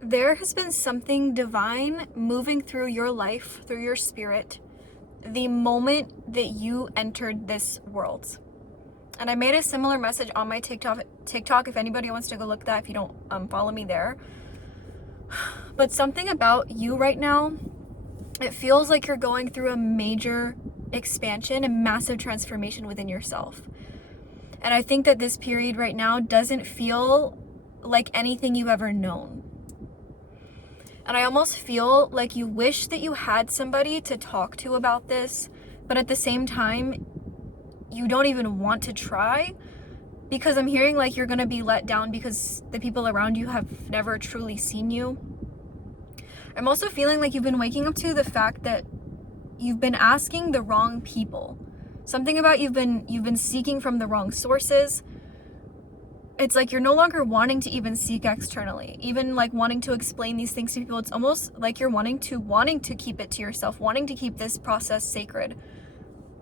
There has been something divine moving through your life, through your spirit, the moment that you entered this world. And I made a similar message on my TikTok if anybody wants to go look at that, if you don't follow me there. But something about you right now, it feels like you're going through a major expansion and massive transformation within yourself. And I think that this period right now doesn't feel like anything you've ever known. And I almost feel like you wish that you had somebody to talk to about this, but at the same time, you don't even want to try, because I'm hearing like you're gonna be let down because the people around you have never truly seen you. I'm also feeling like you've been waking up to the fact that you've been asking the wrong people. Something about you've been seeking from the wrong sources. It's like you're no longer wanting to even seek externally, even like wanting to explain these things to people. It's almost like you're wanting to keep it to yourself, wanting to keep this process sacred.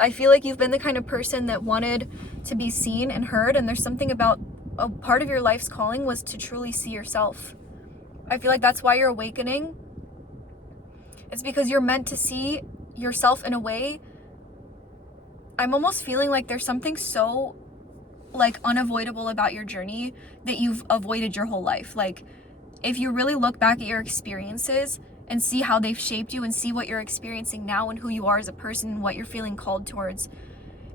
I feel like you've been the kind of person that wanted to be seen and heard, and there's something about a part of your life's calling was to truly see yourself. I feel like that's why you're awakening. It's because you're meant to see yourself in a way. I'm almost feeling like there's something so like unavoidable about your journey that you've avoided your whole life. Like if you really look back at your experiences and see how they've shaped you and see what you're experiencing now and who you are as a person and what you're feeling called towards,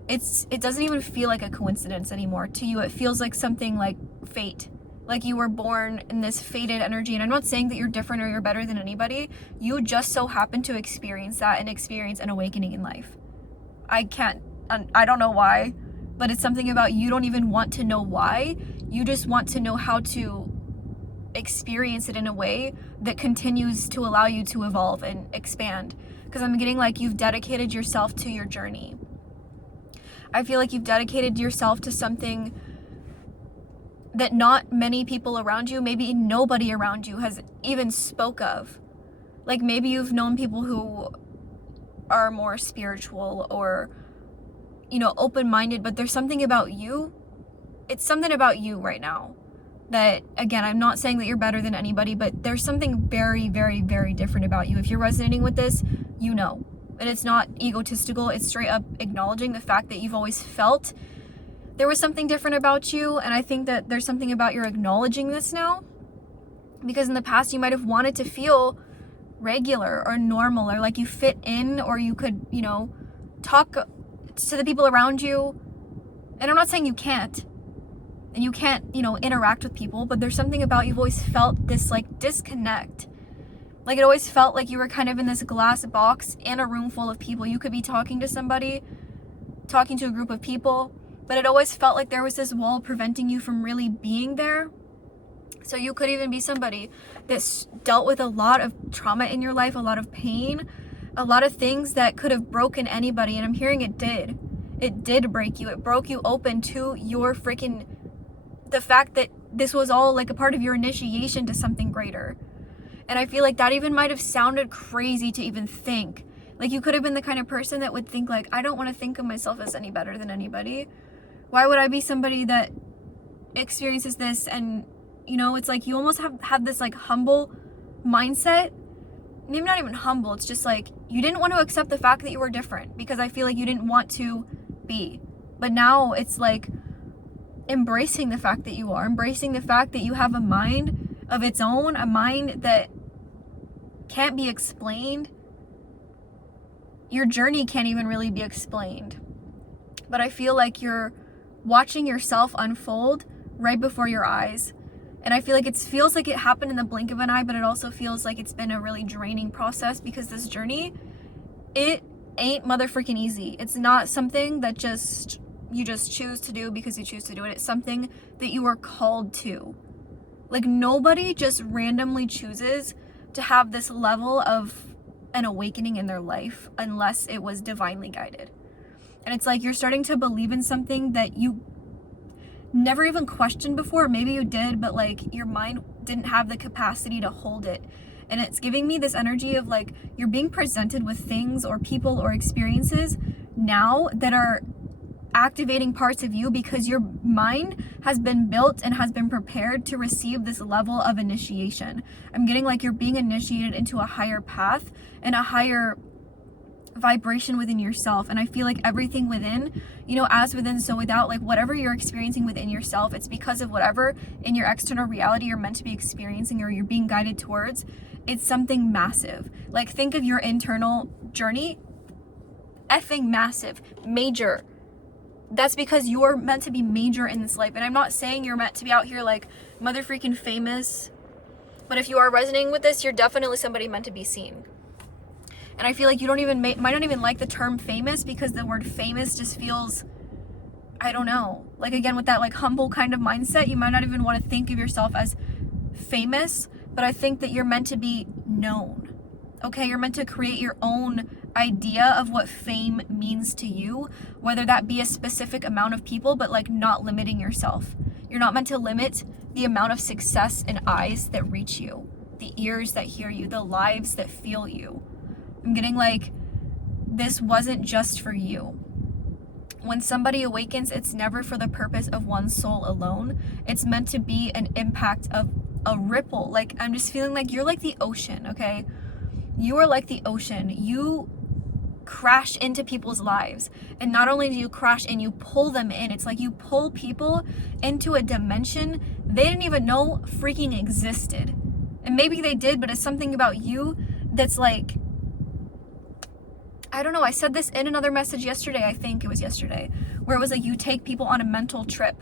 it doesn't even feel like a coincidence anymore to you. It feels like something like fate, like you were born in this fated energy. And I'm not saying that you're different or you're better than anybody. You just so happen to experience that and experience an awakening in life. I don't know why, but it's something about you don't even want to know why. You just want to know how to experience it in a way that continues to allow you to evolve and expand. Because I'm getting like you've dedicated yourself to your journey. I feel like you've dedicated yourself to something that not many people around you, maybe nobody around you has even spoke of. Like maybe you've known people who are more spiritual or open-minded, but there's something about you. It's something about you right now that, again, I'm not saying that you're better than anybody, but there's something very, very, very different about you. If you're resonating with this, and it's not egotistical. It's straight up acknowledging the fact that you've always felt there was something different about you. And I think that there's something about you're acknowledging this now, because in the past you might have wanted to feel regular or normal, or like you fit in, or you could, talk to the people around you. And I'm not saying you can't, and you can't, interact with people, but there's something about you've always felt this like disconnect. Like it always felt like you were kind of in this glass box in a room full of people. You could be talking to somebody, talking to a group of people, but it always felt like there was this wall preventing you from really being there. So you could even be somebody that's dealt with a lot of trauma in your life, a lot of pain, a lot of things that could have broken anybody. And I'm hearing it did. It did break you. It broke you open to the fact that this was all like a part of your initiation to something greater. And I feel like that even might have sounded crazy to even think. Like you could have been the kind of person that would think like, I don't want to think of myself as any better than anybody. Why would I be somebody that experiences this? And it's like you almost have this like humble mindset. Maybe not even humble. It's just like you didn't want to accept the fact that you were different, because I feel like you didn't want to be. But now it's like embracing the fact that you are, embracing the fact that you have a mind of its own, a mind that can't be explained. Your journey can't even really be explained. But I feel like you're watching yourself unfold right before your eyes. And I feel like it feels like it happened in the blink of an eye, but it also feels like it's been a really draining process, because this journey, it ain't motherfucking easy. It's not something that you just choose to do because you choose to do it. It's something that you are called to. Like nobody just randomly chooses to have this level of an awakening in their life unless it was divinely guided. And it's like you're starting to believe in something that you never even questioned before. Maybe you did, but like your mind didn't have the capacity to hold it. And it's giving me this energy of like you're being presented with things or people or experiences now that are activating parts of you because your mind has been built and has been prepared to receive this level of initiation. I'm getting like you're being initiated into a higher path and a higher vibration within yourself. And I feel like everything within, you know, as within so without, like whatever you're experiencing within yourself, it's because of whatever in your external reality you're meant to be experiencing or you're being guided towards. It's something massive. Like think of your internal journey, effing massive, major. That's because you're meant to be major in this life. And I'm not saying you're meant to be out here like mother freaking famous, but if you are resonating with this, you're definitely somebody meant to be seen. And I feel like you don't even might not even like the term famous because the word famous just feels, I don't know, like again with that like humble kind of mindset, you might not even want to think of yourself as famous, but I think that you're meant to be known. Okay, you're meant to create your own idea of what fame means to you, whether that be a specific amount of people, but like not limiting yourself. You're not meant to limit the amount of success and eyes that reach you, the ears that hear you, the lives that feel you. I'm getting like, this wasn't just for you. When somebody awakens, it's never for the purpose of one soul alone. It's meant to be an impact of a ripple. Like, I'm just feeling like you're like the ocean, okay? You are like the ocean. You crash into people's lives. And not only do you crash in, you pull them in. It's like you pull people into a dimension they didn't even know freaking existed. And maybe they did, but it's something about you that's like, I don't know, I said this in another message yesterday, I think it was yesterday, where it was like you take people on a mental trip.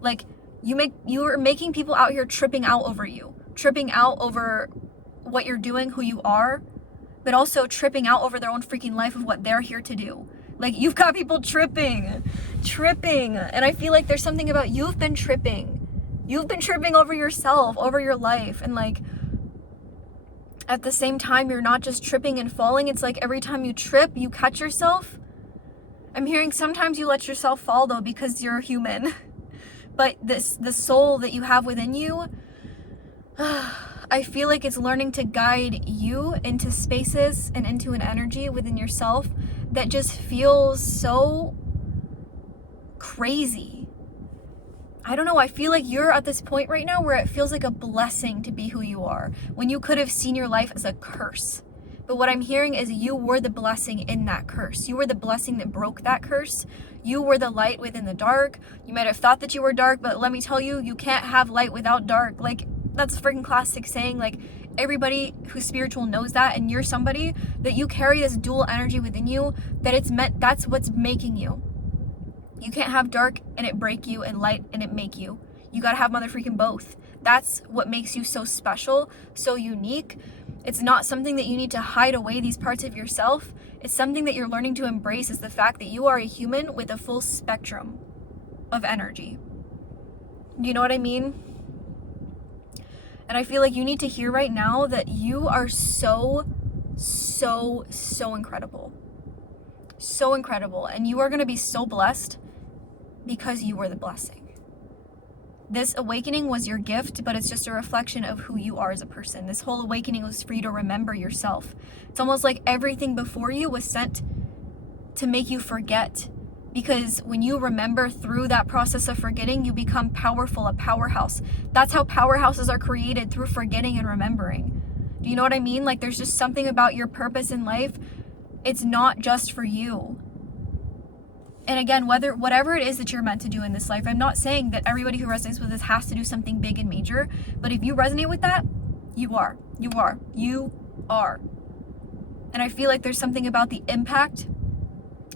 Like you're making people out here tripping out over you, tripping out over what you're doing, who you are, but also tripping out over their own freaking life of what they're here to do. Like you've got people tripping. And I feel like there's something about you've been tripping over yourself, over your life. And like, at the same time, you're not just tripping and falling. It's like every time you trip, you catch yourself. I'm hearing sometimes you let yourself fall though, because you're human. But the soul that you have within you, I feel like it's learning to guide you into spaces and into an energy within yourself that just feels so crazy. I don't know, I feel like you're at this point right now where it feels like a blessing to be who you are, when you could have seen your life as a curse. But what I'm hearing is you were the blessing in that curse. You were the blessing that broke that curse. You were the light within the dark. You might have thought that you were dark, but let me tell you, you can't have light without dark. Like, that's a freaking classic saying. Like, everybody who's spiritual knows that, and you're somebody that you carry this dual energy within you, that it's meant, that's what's making you. You can't have dark and it break you and light and it make you. You gotta have mother freaking both. That's what makes you so special, so unique. It's not something that you need to hide away, these parts of yourself. It's something that you're learning to embrace, is the fact that you are a human with a full spectrum of energy. You know what I mean? And I feel like you need to hear right now that you are so incredible. So incredible. And you are gonna be so blessed because you were the blessing. This awakening was your gift, but it's just a reflection of who you are as a person. This whole awakening was for you to remember yourself. It's almost like everything before you was sent to make you forget. Because when you remember through that process of forgetting, you become powerful, a powerhouse. That's how powerhouses are created, through forgetting and remembering. Do you know what I mean? Like, there's just something about your purpose in life. It's not just for you. And again, whatever it is that you're meant to do in this life, I'm not saying that everybody who resonates with this has to do something big and major, but if you resonate with that, you are. And I feel like there's something about the impact.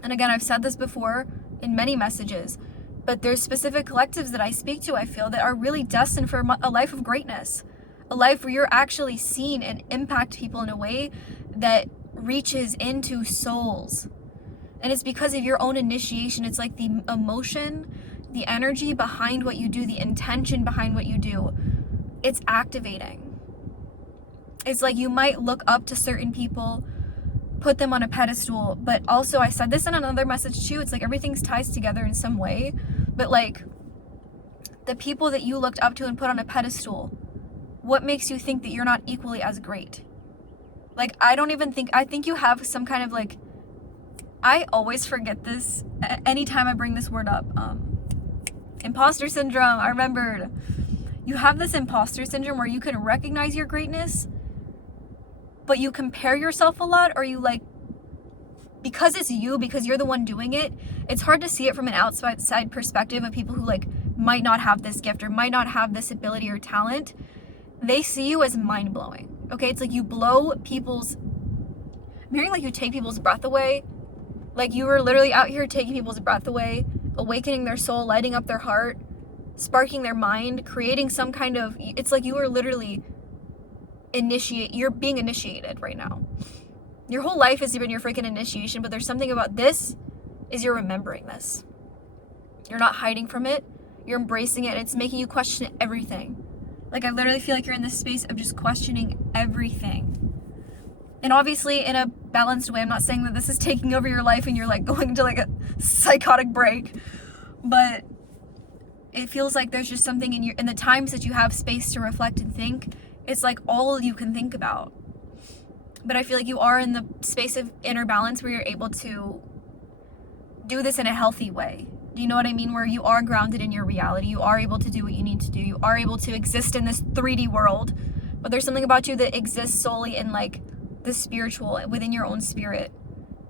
And again, I've said this before in many messages, but there's specific collectives that I speak to, I feel, that are really destined for a life of greatness, a life where you're actually seen and impact people in a way that reaches into souls. And it's because of your own initiation. It's like the emotion, the energy behind what you do, the intention behind what you do. It's activating. It's like you might look up to certain people, put them on a pedestal, but also, I said this in another message too, it's like everything's ties together in some way, but like the people that you looked up to and put on a pedestal, what makes you think that you're not equally as great? Like, I think you have some kind of like I always forget this anytime I bring this word up. Imposter syndrome. I remembered. You have this imposter syndrome where you can recognize your greatness, but you compare yourself a lot, or you like, because it's you, because you're the one doing it, it's hard to see it from an outside perspective of people who like might not have this gift or might not have this ability or talent. They see you as mind-blowing. Okay, it's like you blow people's, I'm hearing like you take people's breath away. Like you were literally out here taking people's breath away, awakening their soul, lighting up their heart, sparking their mind, creating some kind of, it's like you were literally you're being initiated right now. Your whole life has been your freaking initiation, but there's something about this is you're remembering this. You're not hiding from it. You're embracing it, and it's making you question everything. Like I literally feel like you're in this space of just questioning everything. And obviously in a balanced way. I'm not saying that this is taking over your life and you're like going to like a psychotic break, but it feels like there's just something in the times that you have space to reflect and think, it's like all you can think about. But I feel like you are in the space of inner balance where you're able to do this in a healthy way. Do you know what I mean? Where you are grounded in your reality. You are able to do what you need to do. You are able to exist in this 3D world. But there's something about you that exists solely in like the spiritual, within your own spirit.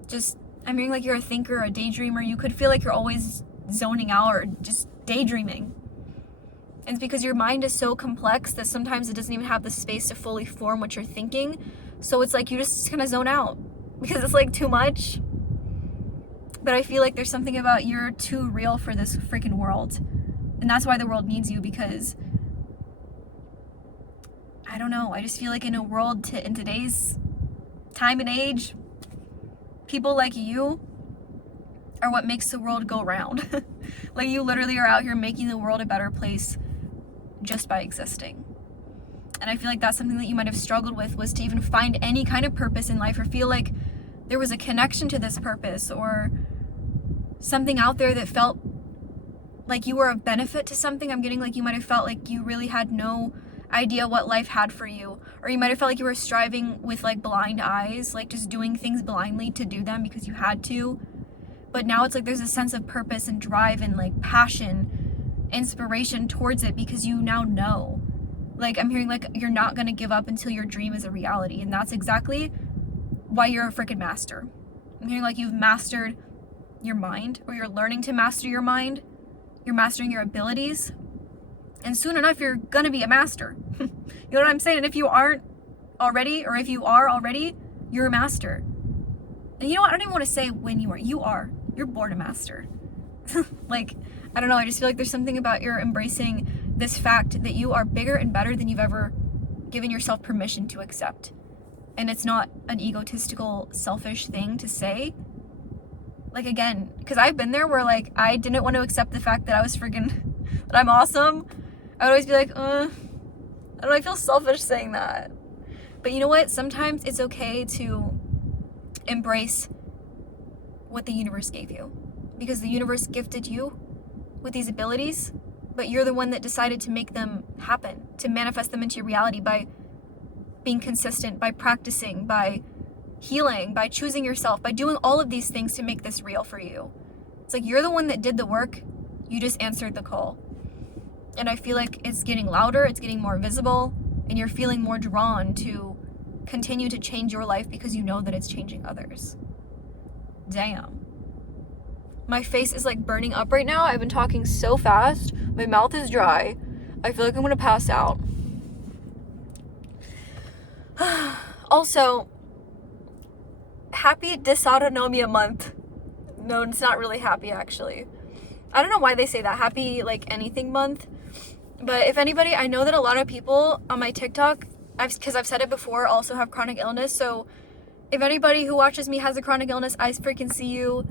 Just, I'm hearing like you're a thinker, a daydreamer. You could feel like you're always zoning out or just daydreaming. And it's because your mind is so complex that sometimes it doesn't even have the space to fully form what you're thinking. So it's like you just kind of zone out because it's like too much. But I feel like there's something about you're too real for this freaking world. And that's why the world needs you, because I don't know. I just feel like in a world in today's time and age, people like you are what makes the world go round. Like you literally are out here making the world a better place just by existing. And I feel like that's something that you might have struggled with, was to even find any kind of purpose in life or feel like there was a connection to this purpose or something out there that felt like you were of benefit to something. I'm getting like you might have felt like you really had no idea what life had for you, or you might have felt like you were striving with like blind eyes, like just doing things blindly to do them because you had to. But now it's like there's a sense of purpose and drive and like passion, inspiration towards it, because you now know. Like I'm hearing like you're not going to give up until your dream is a reality, and that's exactly why you're a freaking master. I'm hearing like you've mastered your mind, or you're learning to master your mind. You're mastering your abilities, and soon enough you're gonna be a master. You know what I'm saying? And if you aren't already, or if you are already, you're a master. And you know what? I don't even want to say when you are. You're born a master. Like, I don't know, I just feel like there's something about you're embracing this fact that you are bigger and better than you've ever given yourself permission to accept. And it's not an egotistical, selfish thing to say. Like, again, because I've been there where like I didn't want to accept the fact that I was freaking, that I'm awesome. I would always be like, I don't know, I feel selfish saying that. But you know what? Sometimes it's okay to embrace what the universe gave you, because the universe gifted you with these abilities, but you're the one that decided to make them happen, to manifest them into your reality by being consistent, by practicing, by healing, by choosing yourself, by doing all of these things to make this real for you. It's like you're the one that did the work. You just answered the call. And I feel like it's getting louder, it's getting more visible, and you're feeling more drawn to continue to change your life because you know that it's changing others. Damn. My face is like burning up right now. I've been talking so fast. My mouth is dry. I feel like I'm gonna pass out. Also, happy dysautonomia month. No, it's not really happy actually. I don't know why they say that. Happy like anything month. But if anybody, I know that a lot of people on my TikTok, because I've said it before, also have chronic illness. So if anybody who watches me has a chronic illness, I freaking see you.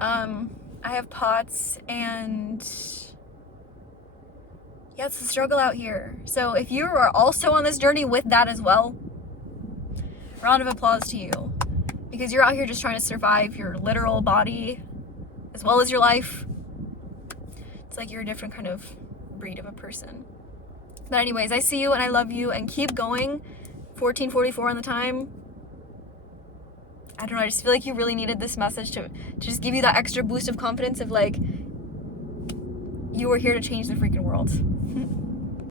I have POTS, and yeah, it's a struggle out here. So if you are also on this journey with that as well, round of applause to you, because you're out here just trying to survive your literal body as well as your life. It's like you're a different kind of breed of a person. But anyways, I see you and I love you, and keep going. 14:44 on the time. I don't know, I just feel like you really needed this message to just give you that extra boost of confidence of like, you were here to change the freaking world.